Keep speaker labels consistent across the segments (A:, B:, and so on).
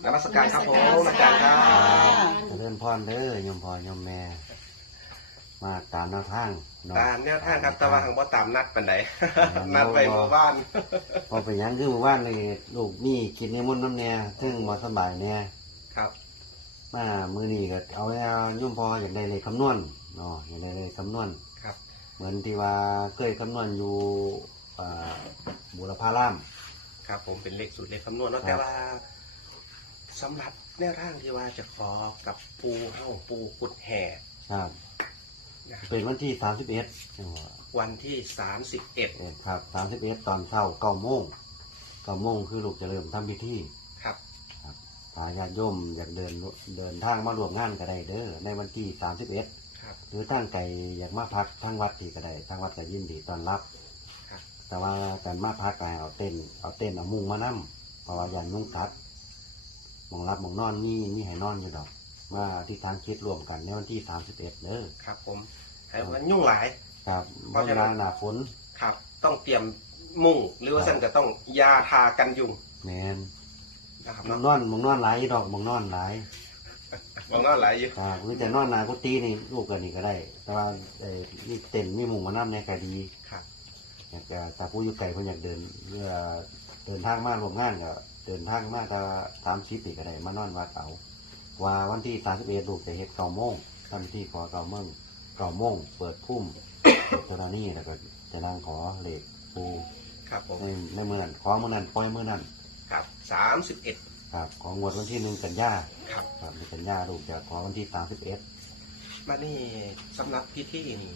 A: นมัสการครับผมอาจารย์ครับ
B: เริ่มพรเด้อยมพ่อยมแม่มาตามแนวทาง
A: ตามแนวทางครับแต่ว่าของบ่ตามนัดปานใดนัดไปเมื่อวาน
B: พอไปยังคือเมื่อวานนี่ลูกมีกินในมุนน้ำเนี่ยซึ่งบ่สบายเนี่ย
A: ครับ
B: มามื้อนี้ก็เอาแล้วยมพ่ออยากได้เลขคำนวณเนาะอยากได้เลขคำนวณ
A: ครับ
B: เหมือนที่ว่าเคยคำนวณอยู่บุรพาราม
A: ครับผมเป็นเลขสูตรเลขคำนวณเนาะแต่ว่าสำหรับแนวทางที่ว่าจะขอกับปูเฮ้าปูกุดแห่
B: ครับเป็นวันที่31
A: วันที่31
B: ครับ31ตอนเช้า9 โมงคือลูกจะเริ่มทำพิธี
A: ครับ
B: ถ้าญาติโยมอยากเดินทางมาร่วมงานก็ได้เด้อในวันที่31
A: ครับ
B: หรือตั้งใจอยากมาพักทั้งวัดที่ก็ได้ทั้งวัดก็ยินดีต้อนรับ
A: ครับ
B: แต่ว่าการมาพักก็เอาเต้นเอามุ้งมานั่เพราะว่ายันนุ่งทัดมองรับมองนอนนี่ให้นอนอยู่ดอกว่าที่ทางคิดรวมกันในวันที่31เด้อ
A: ครับผมให้วันยุ่งหลาย
B: ครับเวลาหน้าฝน
A: ครับต้องเตรียมมุ้งหรือว่าสั่นก็ต้องยาทากันยุง
B: แมน
A: นะครับ
B: มองนอนหลายดอกมองนอนหลาย
A: มองนอนหลายอยู่
B: ครับคือจะนอนนากุฏินี่ลูกกันนี่ก็ได้แต่ว่านี่เต็นมีมุงมานั่เนี่ยก็ดี
A: ครับ
B: อยากจะแต่ผู้อยู่ไกลเพิ่นอยากเดินทางมารวมงานก็เดินทางมาถ้า30นี่ก็ได้มานอนวัดเอาว่าวันที่31ลูกจะเฮ็ด9 โมงทำพิธีขอ9 โมงเปิดพุ่มเจ้าหน้าที่แล้วก็จะนั่งขอเลขปู
A: ครับผม
B: ในมื้อนั้นขอมื้อนั้นปล่อยมื้อนั้น
A: ครับ31
B: ครับของงวดวันที่1 กันยา
A: ครับ
B: 1 กันยาลูกจะขอวันที่31
A: มานี่สำหรับพิธีนี่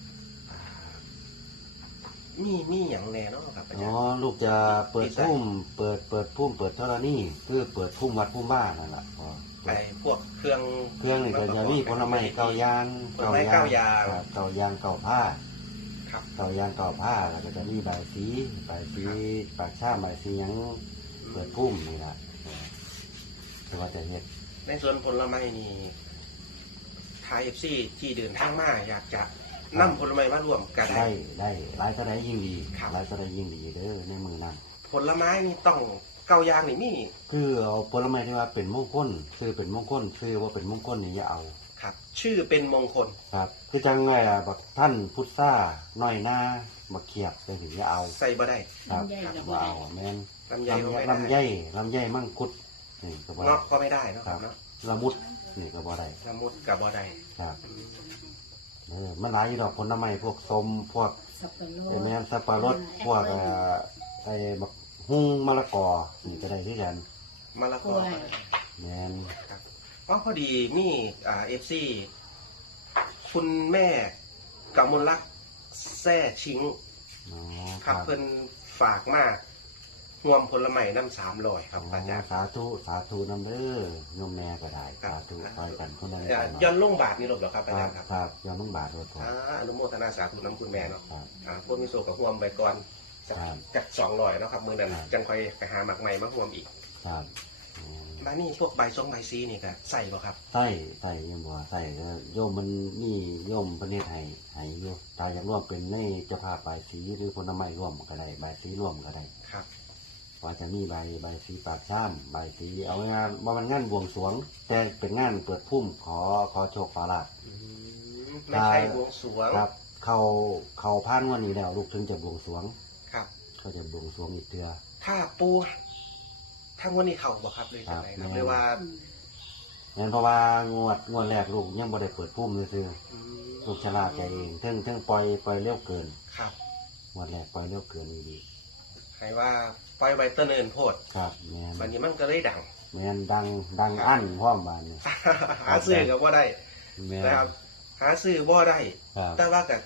A: มีอย่างแน่เนาะครับอาจารย์
B: ลูกจะเปิดพุ่มเปิดเท่านี้คือเปิดพุ่มวัดพุ่มบ้านนั่นแหละ
A: ไอ้พวกเครื่อง
B: นี่ก็จะมีผลไม้เก่ายางเก่าผ้า
A: ครับ
B: เก่ายางเก่าผ้าแล้วก็จะมีใบสีปากชาใบสียังเปิดพุ่มนี่แหละคือว่าจะเฮ็ด
A: ในส่วนผลไม้นี่ทายFCที่เดินทางมาอยากจะนำผลไม้มารวมกัน
B: ได้หลายก็ได้ยิ่งดีหลายก็ได้ยิ่งดีเด้อในมือนั้น
A: ผลไม้นี่ต้องเก่ายางนี่มี
B: คือเอาผลไม้ที่ว่าเป็นมงคลชื่อเป็นมงคลชื่อว่าเป็นมงคลนี่อย่าเอา
A: ครับชื่อเป็นมงคล
B: ครับคือจังไงบักท่านพุทธาน้อยหน้าบักเขียบไปถึงอย่าเอา
A: ใส่บ่ได้
B: ครับว่าเอาแม่นลำไยมั่งคุดนี่ก็บ่
A: ได้ก็ไม่ได้นะครับ
B: ละมุดนี่ก็บ่ได้
A: ละมุดก็บ่ได้
B: ครับมันหลายดอกผลไม้พวกส้มพวกแม่นสับปะรดพวกไอ้บักฮุ้งมะละกอนี่ก็ได้ที่กัน
A: มะละกอ
B: แม่น
A: ครับพอดีมีFC คุณแม่กมลลักษณ์แซ่ชิงครับเพิ่นฝากมากห่วมผลไม้น้ำ300ครับอาจารย์
B: สาธุนำเด้อโยมแม่ก็ได้สาธุไปกันคนนั้น
A: ย้อนลงบาทนี่หรอครับอาจารย์
B: ครับย้อนลงบาทรถ
A: อนุโมทนาสาธุน้ำคุณแม่เนาะคนมีโศกกับห่วมไปก่อนจาก200แล้วครับมือนั้นจังค่อยไปหาหมักใหม่มาห่วมอีก
B: ครับ
A: มานี่พวกใบซีนี่ก็ใส่บ่ครับ
B: ใส่ยังบ่ใส่โยมมันนี่โยมประเทศไทยให้โยมถ้าอยากร่วมเป็นในเจ้าภาพใบสีหรือผลไม้ร่วมก็ได้ใบสีร่วมก็ได้
A: ครับ
B: ว่าจะมีใบสีปากซ้ำใบสีเอางานว่ามันงานบวงสรวงแต่เป็นงานเปิดพุ่มขอโชคขอลาภ
A: ไม่ใช่บวงสรวง
B: ครับเขาพานวันนี้แล้วลูกถึงจะบวงสรวง
A: ครับ
B: เขาจะบวงสรวงอีกเทื่อ
A: ถ้าปูทั้งวันนี้เขาบ่ครับเลยจังไงครับเลยว่า
B: งั้นเพราะว่างวดแรกลูกยังบ่ได้เปิดพุ่มเลยคือลูกชราใจเองเทิงปล่อยเร็วเกิน
A: ครับ
B: งวดแรกปล่อยเร็วเกินดี
A: ให้ว่าปล่อยใบเตนินโพด
B: ครับแม่น
A: วันนี้มันก็เลยดัง
B: แม่นดังอั้นพร้อมบานนี่
A: หาซื้อก็บ่ได้นะครับหาซื้อบ่ได้แต่ว่าก็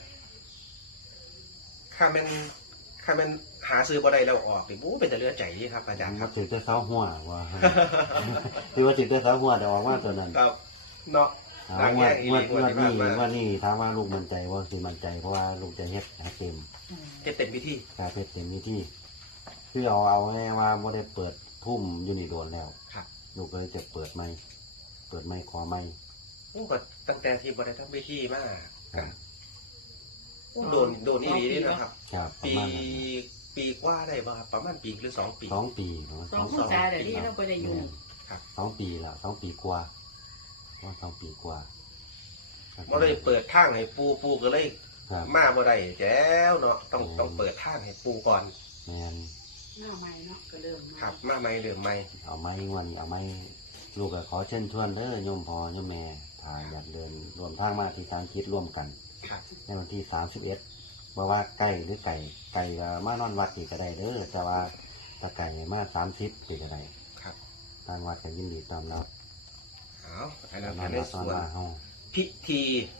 A: ค่ามันหาซื้อบ่ได้แล้วออกนี่เป็นแต่เลือใจนี่ครับอาจารย์ครับ
B: จิตได้เท้าหัวว่าคือว่าจิตได้เท้าหัวเดี๋ยวออกมาตัวนั้น
A: ครับเนาะ
B: ว่านี่ถามว่าลูกมั่นใจว่าสิมั่นใจเพราะว่าลูกจะเฮ็ดเต็ม
A: พิธี
B: ครับเฮ็ดเต็มพิธีคือเอาแน่ว่าบ่ได้เปิดพุ่มอยู่นี่โดนแล้ว
A: ครับ
B: ลูกเลยจะเปิดไม้ขอไม้
A: ก็ตั้งแต่ที่บ่ได้ทำพิธีมาโดนนี่ดีนะครับปีกว่าได้บ่ครับประมาณปีหรือ2 ปี
B: 2 ปี
C: 2 พรรษาเดี๋ยวนี้เราบ่ได้อยู่
A: ครับ
B: 2 ปีแล้ว2 ปีกว่าว่า2 ปีกว่า
A: บ่ได้เปิดทางให้ปูก็เลย
B: ครับ
A: มาบ่ได้แจ้วเนาะต้องเปิดทางให้ปูก่อน
B: แม่น
C: หน้าใหม่เนาะก็เริ่มมา
A: ครับมาใหม่เดิมใหม่
B: เอาไม้งวันนี้เอาไม้ลูกก็ขอเชิญชวนเด้อโยมพ่อโยมแม่ถ้าอยากเดินรวมทางมาที่ทางคิดร่วมกัน
A: ครับ
B: ในวันที่31บ่ว่าใกล้หรือไกลไกลก็มานอนวัดอีกก็ได้เด้อแต่ว่าถ้าไกลมา30อีกก็ได้
A: ครับ
B: ทางวัดก็ยินดีต้อนรับ
A: เอาอันนั้น
B: น
A: ก็
B: อน
A: ใน
B: รับตอ
A: ส่
B: น
A: วน
B: มาเฮา
A: พิธี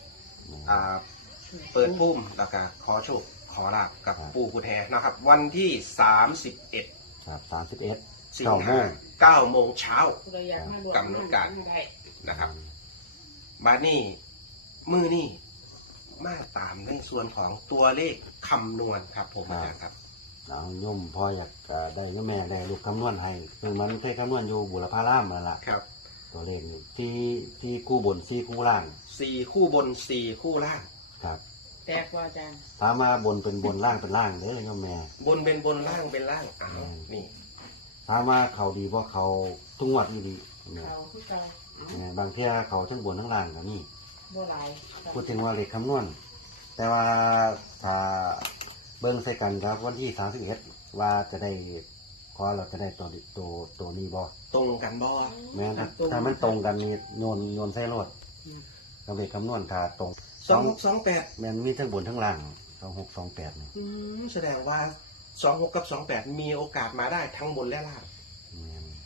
A: เปิดพุ่มแล้วก็ขอโชคขอลาบกับปูกุแทนะครับ วันที่31
B: ครับ31
A: สิง
B: 9 โม
A: หาง 9 โมงเช้า
C: เราอยากมารวม
A: กำหนดการ
C: ได้
A: นะครับมานี่มือนี่มาตามในส่วนของตัวเลขคำนวณครับผมอาจารย์ครับ
B: เอาโยมพ่ออยากได้โยมแม่ได้ลูกคำนวณให้คือมันเคยคำนวณอยู่บุรพารามนั่นล่ะ
A: ครับ
B: ตัวเลขนี่ที่คู่บนที่คู่ล่าง
A: 4 คู่บน 4 คู่ล่าง
B: ครับ
C: แตกว่าอาจารย์
B: ถามว่าบนเป็นบนล่างเป็นล่างเด้อโยมแม่
A: บนเป็นบนล่างเป็นล่างอ้าวนี่
B: ถามว่าเขาดีเพราะเขาทุกงวดอีดีเนี่ย
C: เขาคือเก่าเอา
B: บางเที่ยเขาทั้งบนทั้งล่างก็มี
C: บ่หลาย
B: พูดถึงว่าเลขคำนวณแต่ว่าถ้าเบิ้งใส่กันครับวันที่31ว่าจะได้ขอเราจะได้ตัวนี้บ่
A: ตรงกันบ่
B: แม้นถ้ามันตรงกันนี่โยนใส่รถกับเลขคำนวณถ้าตรง
A: 2628
B: แม่นมีทั้งบนทั้งล่าง2628นี่
A: แสดงว่า 26 กับ 28 มีโอกาสมาได้ทั้งบนและล่าง
B: แม่น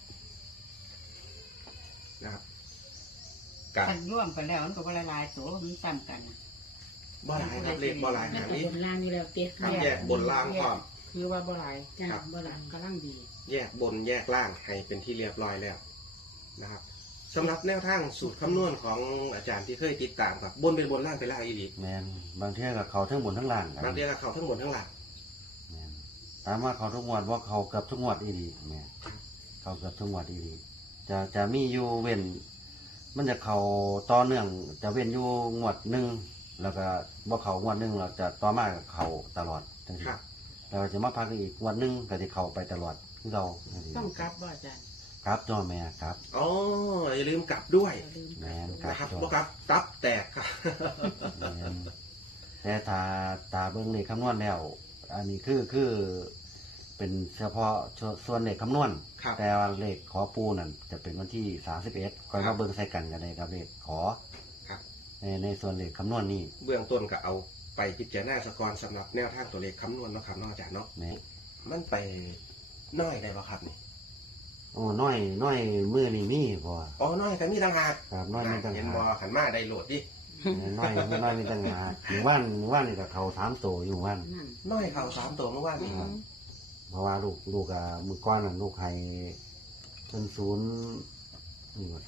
A: นะครับกับ
D: กันร่วมกันแล้วมันก็บ่ละลายตัวมันซ้ำกันน่ะ
A: บ่หลายครับเลขบ่หลาย
C: มัน
A: หา
C: ก็
A: นี้
C: บนล่างนี่แล้วเตี้ย
A: ครับแยกบนล่างพร้อม
C: คือว่าบ่หลายจ้า
A: ครับ
C: บ่หลายกำลังดี
A: แยกบนแยกล่างให้เป็นที่เรียบร้อยแล้วนะครับสำหรับแนวทางสูตรคำนวณของอาจารย์ที่เคยติดตามครับบนเป็นบนล่างเป็นล่างอีดี
B: แม่นบางเที่ยก็เขาทั้งบนทั้งล่างกัน
A: บางทีก็เขาทั้งบนทั้งล่าง
B: แม่นถามว่าเขาทุกงวดว่าเขาเกับทุกงวดอีดีแม่นเขาเกับทุกงวดอีดีจะมีอยู่เว้นมันจะเขาต่อเนื่องจะเว้นอยู่งวดหนึ่งแล้วก็บ่เขางวดหนึ่งเราจะต่อมากับเขาตลอดจังซี่
A: ครับ
B: เราจะมาพักอีกงวดหนึ่งก็จะเขาไปตลอดคือเราจังซี่
C: ต้องกลับบ่อาจารย์
B: ครับจ้อแม่ครับ
A: อ๋ออย่าลืมกลับด้วย
C: อย่าลืมก
B: แม่
C: ลับ
B: น
A: นะครับ
B: จ้อ
A: บ่ครับตับแตกครับ
B: แม่นแต่ตาเบิ่งเลขคำนวณแล้ว อันนี้คือเป็นเฉพาะส่วนเลขคำนวณ
A: ครับ
B: แต่ว่าเลขขอปูนั่นจะเป็นวันที่31ก่อน
A: ครั
B: มา
A: บ
B: เบิ่งใส่กันกันเลยครับเลขขอ
A: ครับ
B: ในส่วนเลขคำนวณนี่
A: เบื้องต้นก็เอาไปพิจารณาสกอนสำหรับแนวทางตัวเลขคำนวณเนาะครับเนอกจากเนาะ
B: แหม่
A: มันไปน้อยได้ป่ะครับนี่
B: โอ้น้อยมือนี่มีบ่
A: อ๋อน้อยกันมีต่างหาก
B: ครับน้อยมีต่าง
A: เห็น
B: หา
A: บ่
B: ก
A: ขันมาได้โหลดดิ
B: น้อยมีต่างหากหมู่บ้านนี่ก็เขา3ตัวอยู่บ้าน
C: นั่น
A: น้อยเขา3 ตัวเมื่อวานนี้
B: ครับเพราะว่าลูกมือก้อนน่ะลูกให้เพิ่นนี่ว่า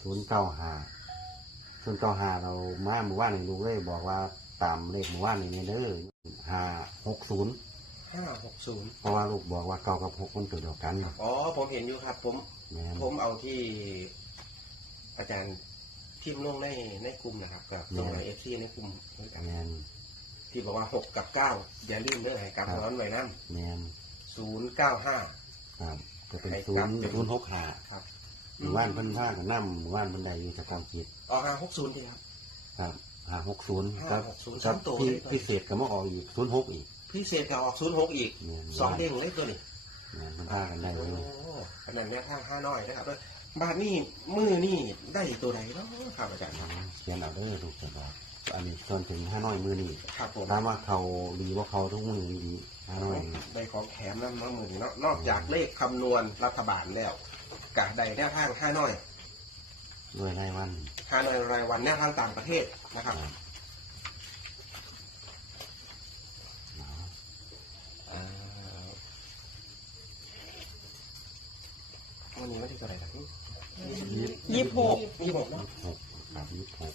B: 095เรามาเมื่อวานนี่ลูกเลยบอกว่าตามเลขเมื่อวานนี่เด้อ560
A: 560
B: เพราะว่าลูกบอกว่าเก้ากับ6มันตัวเดียวกัน
A: อ๋อผมเห็นอยู่ครับ
B: แม่น
A: ผมเอาที่อาจารย์ทีมลงในกลุ่มนะครับกับตรงในFC ในกลุ่ม
B: แม่น
A: ที่บอกว่า6 กับ 9 อย่าลืมเด้อให้กลับร้อนไว้นำ
B: แม่น
A: 095
B: ครับจะเป็น
A: ให้
B: ศู
A: กลั
B: น
A: บ
B: ย์
A: เป็น
B: 065
A: ครับ
B: หมู่บ้านเพิ่นพากันนำหมู่บ้านเพิ่นใดอยู่จากความคิด
A: ออก560ดีครับ
B: ครับ560ครับ
A: 560
B: ครับ
A: 3ตัว
B: พี่
A: เลย
B: พิเศษก็มาออกอีก06อีก
A: พิเศษก็ออก06อีก
B: แม่น
A: 2เด้งเลยตัวนี้
B: แม่นเพิ่นพากันได้เลย
A: โอ้อันนั้นเนี่ยทาง5น้อยนะครับบาทนี่มือนี่ได้ตัวใดเนาะครับอาจารย์ครับ
B: เขียนเอาเด้อลูกจะบอกอันนี้ส่วนถึง5น้อยมือนี่
A: ครับผม
B: ถามว่าเขาดีว่าเขาทุกมือดี5น้อย
A: ได้ของแถมนั่นมือนี่เนาะนอกจากเลขคำนวณรัฐบาลแล้วกะได้แนวทาง5น้อย
B: ด้วยรายวัน
A: 5น้อยรายวันแนวทางต่างประเทศนะครับ
B: ครับ
A: อ่าวันนี้วันที่เท่าไหร่ครับ 26เนาะ
B: 26ครับ26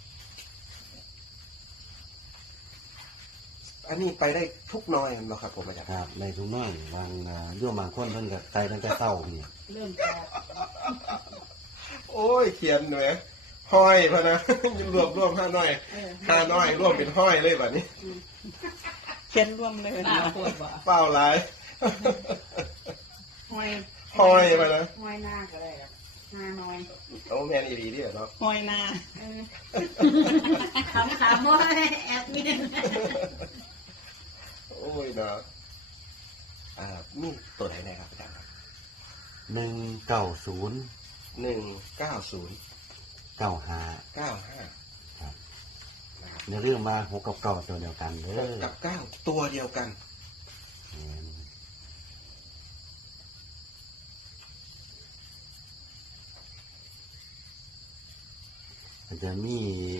A: อันนี้ไปได้ทุกน้อยเหรอครับผมอาจารย์
B: ครับในทุกน้อยบางโยมบางคนเพิ่นก็ไกลตั้งแต่เช้าพี่
C: เริ่มแตก
A: โอ้ยเขียนหน่อยห้อยพะนะ รวม5น้อย 5น้อยรวมเป็นห้อยเลยแบบนี้
D: เขียนรวมเลย
C: ตาปวดบ่
A: เปล่าหลาย
C: ห้อย
A: ห้อยมานะ
C: ห้อยหน้าก็ได้ละ5น้อย
A: เอาแม่นอีหลีนี่เนาะ
D: หอยนา
C: คำถามว่าแอดมิน
A: โอ้ยเนาะมีตัวไหนนะครับอาจารย์ครับ
B: 190
A: 190
B: 95
A: 95
B: ครับ
A: นะครับ
B: ในเรื่องมา6กับ9ตัวเดียวกันเด้อ
A: 6กับ9ตัวเดียวกัน
B: มันจะมี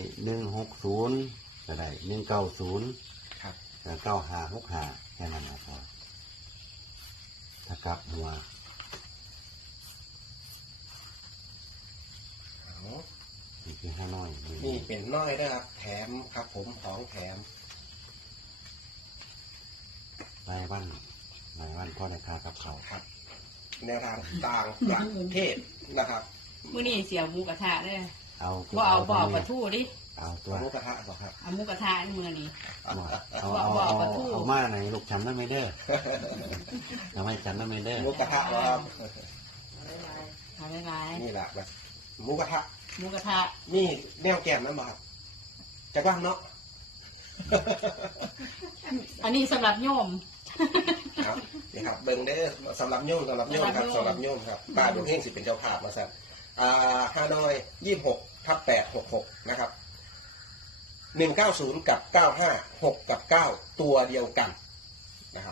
B: 160ก็ได้190
A: ครับ
B: 9565แค่นั้นนะพอถ้ากลับหัว
A: เอา
B: นี่คือ5น้อย
A: นี่เป็นน้อยนะครับแถมครับผมของแถม
B: รายวันพ่อในค่ากับเขาว
A: ครับแนวทางต่างประเทศนะครับ
D: มื้อนี้เสียวหมูกระทะเด้อ
B: เอา
D: บ่เอาปลาทูดิ
B: เอาตัว
A: หมูกระทะบอกครับ
D: เอาหมูกระทะในมื้อนี้
B: เอามาไหนลูกจำได้ไหมเด้อทำไมจำได้ไหมเด้อ
A: หมูกระทะครับ
D: เอาหลาย
A: นี่แหละแบบหมูกระทะ
D: ๆหมูกระทะ
A: นี่แนวแก้มนั่นบ่ครับจะว่างเนาะ
D: อันนี้สำหรับโยม
A: ครับนี่ครับเบิ่งได้อสำหรับโยมครับสำหรับโยมครับป้าดวงเฮงสิเป็นเจ้าภาพมาสั่นฮานอย26/866นะครับ190กับ95 6กับ9ตัวเดียวกันนะครับ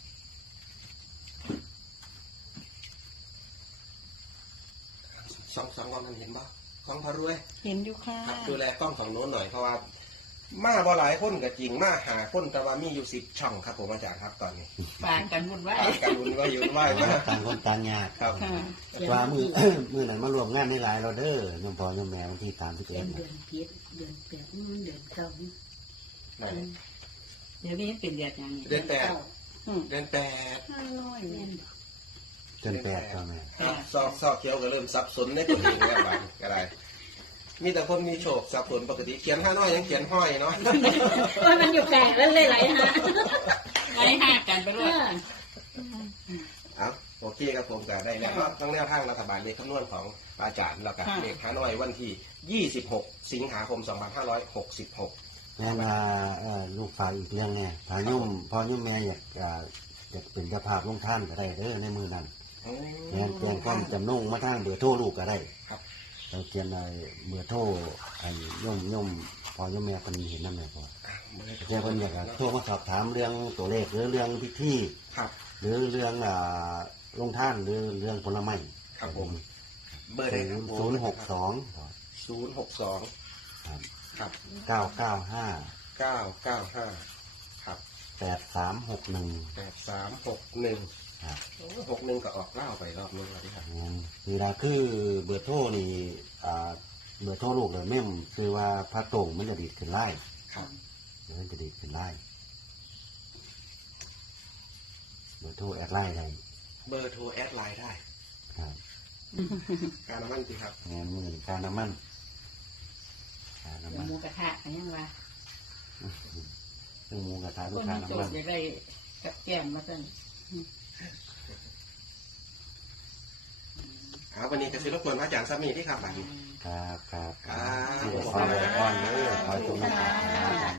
A: สองกล้องนั้นเห็นปะกล้องพารวย
D: เห็นอยู่ค่ะ
A: ครับดูแลกล้องของโน้นหน่อยเพราะว่ามาบ่หลายคนก็จริงมาหาคนแต่ว่ามีอยู่10 ช่องครับผมอาจารย์ครับตอนนี้
D: ฝากกันวุ่นวาย
A: ตามกันวุ่นวายอยู่วุ่นวายมาก
B: ต่างคนต่างยาก
A: ครับ
D: ค่ะ
B: ว่ามือ มือไหนมารวมงานในหลายเราเด้อยมพ่อยมแม่วันที่31
C: เดือนพิษเดือนแปดเดือนเก้า
A: นั่น
D: เดี๋ยวนี้เป็นเดือดยัง
A: เดือนแปด
D: อืม
A: เดือนแปด
C: น้อยเนี่ย
B: จน8ก็แม่
A: ซอกเขียวก็เริ่มสับสนในตัวเองแล้วบ้างก็ได้มีแต่คนมีโชคสับสนปกติเขียน5 น้อยยังเขียนห้อยเนาะ
C: ว่ามันอยู่แปลกแล้วเลยไหลฮะ
D: ไล่ห้ากันไปด้วย
A: เอาโอเคครับผมก็ได้แล้วเนาะต้องแนวทางรัฐบาลเลขคำนวณของอาจารย์แล้วก็เลข5 น้อยวันที่26 สิงหาคม 2566
B: แม่มาลูกฝากอีกเรื่องไงพ่อยมแม่อยากเป็นเจ้าภาพลงท่านก็ได้เด้อในมือนั้นแม่เตรียมความจำนงมาทางเบอร์โทรลูกก็ได้
A: ครับ
B: เราเตรียมเบอร์โทรไอ้ย่อมพ่อยมแม่คนเห็นนั่นแหละพอเจ้าคนอยากโทรมาสอบถามเรื่องตัวเลขหรือเรื่องพิธี
A: ครับ
B: หรือเรื่องลงท่านหรือเรื่องผลไม้
A: ครับผมเบอร์ใดครับผม
B: 062
A: 062
B: ครับ
A: ครับ
B: 995
A: 995ครับ
B: 8361
A: 8361
B: ครับ
A: 61ก็ออกเล่าไปรอบนึงแล้วที่ครับ
B: นี่ละคือเบอร์โทรนี่เบอร์โทรลูกเลยแม่มคือว่าพระโต่งมันจะดีดขึ้นไล่
A: ครับ
B: มันจะดีดขึ้นไล่เบอร์โทรแอดไล่ได้
A: เบอร์โทรแอดไลน์ได้
B: ครับ
A: การน้ำมันสิครับ
B: งานมือการน้ำมันการน้ำ
D: เดี๋ย
B: มั
D: วน หมูกระทะอันยังว่า
B: เครื่องมูกระทะ
D: ค
B: ลูก
D: น
B: ค้า
D: ที่โจ
B: น้ำมั
D: ท
B: น
D: ย์จะได้กับแก้มมาสั่น
A: วันนี้กระซิบรบกวนพระอาจารย์สามีที่ครับบัดนี้
B: ครับ
A: ครับ
B: ที่ขอให้อ่อนเลยขอให้ตรงนั้น